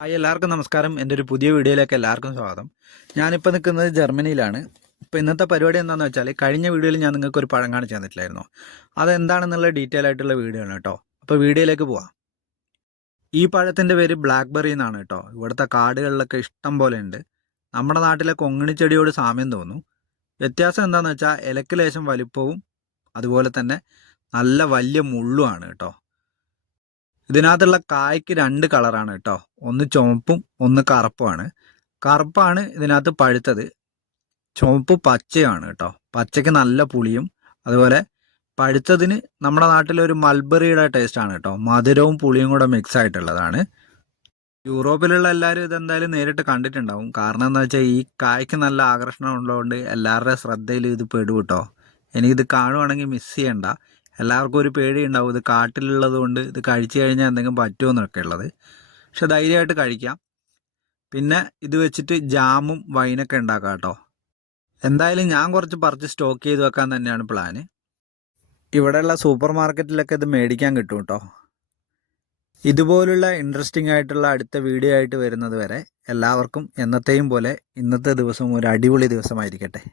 Hi എല്ലാവർക്കും നമസ്കാരം. എൻ്റെ ഒരു പുതിയ വീഡിയോയിലേക്ക് എല്ലാവർക്കും സ്വാഗതം. ഞാനിപ്പോൾ നിൽക്കുന്നത് ജർമ്മനിയിലാണ്. ഇപ്പോൾ ഇന്നത്തെ പരിപാടി എന്താണെന്ന് വെച്ചാൽ, കഴിഞ്ഞ വീഡിയോയിൽ ഞാൻ നിങ്ങൾക്ക് ഒരു പഴം കാണിച്ച് തന്നിട്ടില്ലായിരുന്നോ? അതെന്താണെന്നുള്ള ഡീറ്റെയിൽ ആയിട്ടുള്ള വീഡിയോ ആണ് കേട്ടോ. അപ്പോൾ വീഡിയോയിലേക്ക് പോവാം. ഈ പഴത്തിൻ്റെ പേര് ബ്ലാക്ക്ബെറി എന്നാണ് കേട്ടോ. ഇവിടുത്തെ കാടുകളിലൊക്കെ ഇഷ്ടം പോലെ ഉണ്ട്. നമ്മുടെ നാട്ടിലെ കൊങ്ങിണിച്ചെടിയോട് സാമ്യം തോന്നും. വ്യത്യാസം എന്താണെന്ന് വെച്ചാൽ ഇലക്ക് ലേശം വലിപ്പവും അതുപോലെ തന്നെ നല്ല വലിയ മുള്ളുമാണ് കേട്ടോ. ഇതിനകത്തുള്ള കായ്ക്ക് രണ്ട് കളറാണ് കേട്ടോ. ഒന്ന് ചുവപ്പും ഒന്ന് കറുപ്പുമാണ്. കറുപ്പാണ് ഇതിനകത്ത് പഴുത്തത്, ചുവപ്പ് പച്ചയാണ് കേട്ടോ. പച്ചയ്ക്ക് നല്ല പുളിയും അതുപോലെ പഴുത്തതിന് നമ്മുടെ നാട്ടിലൊരു മൾബറിയുടെ ടേസ്റ്റാണ് കേട്ടോ. മധുരവും പുളിയും കൂടെ മിക്സ് ആയിട്ടുള്ളതാണ്. യൂറോപ്പിലുള്ള എല്ലാവരും ഇതെന്തായാലും നേരിട്ട് കണ്ടിട്ടുണ്ടാവും. കാരണം എന്താ വെച്ചാൽ ഈ കായ്ക്ക് നല്ല ആകർഷണം ഉള്ളതുകൊണ്ട് എല്ലാവരുടെയും ശ്രദ്ധയിൽ ഇത് പെടും കേട്ടോ. എനിക്കിത് കാണുവാണെങ്കിൽ മിസ് ചെയ്യണ്ട. എല്ലാവർക്കും ഒരു പേടി ഉണ്ടാവും, ഇത് കാട്ടിലുള്ളത് കൊണ്ട് ഇത് കഴിച്ചു കഴിഞ്ഞാൽ എന്തെങ്കിലും പറ്റുമോ എന്നൊക്കെ ഉള്ളത്. പക്ഷെ ധൈര്യമായിട്ട് കഴിക്കാം. പിന്നെ ഇത് വെച്ചിട്ട് ജാമും വൈനൊക്കെ ഉണ്ടാക്കാം കേട്ടോ. എന്തായാലും ഞാൻ കുറച്ച് പറിച്ച് സ്റ്റോക്ക് ചെയ്ത് വെക്കാൻ തന്നെയാണ് പ്ലാന്. ഇവിടെയുള്ള സൂപ്പർ മാർക്കറ്റിലൊക്കെ ഇത് മേടിക്കാൻ കിട്ടും കേട്ടോ. ഇതുപോലുള്ള ഇൻട്രസ്റ്റിംഗ് ആയിട്ടുള്ള അടുത്ത വീഡിയോ ആയിട്ട് വരുന്നത് വരെ എല്ലാവർക്കും എന്നത്തെയും പോലെ ഇന്നത്തെ ദിവസം ഒരു അടിപൊളി ദിവസമായിരിക്കട്ടെ.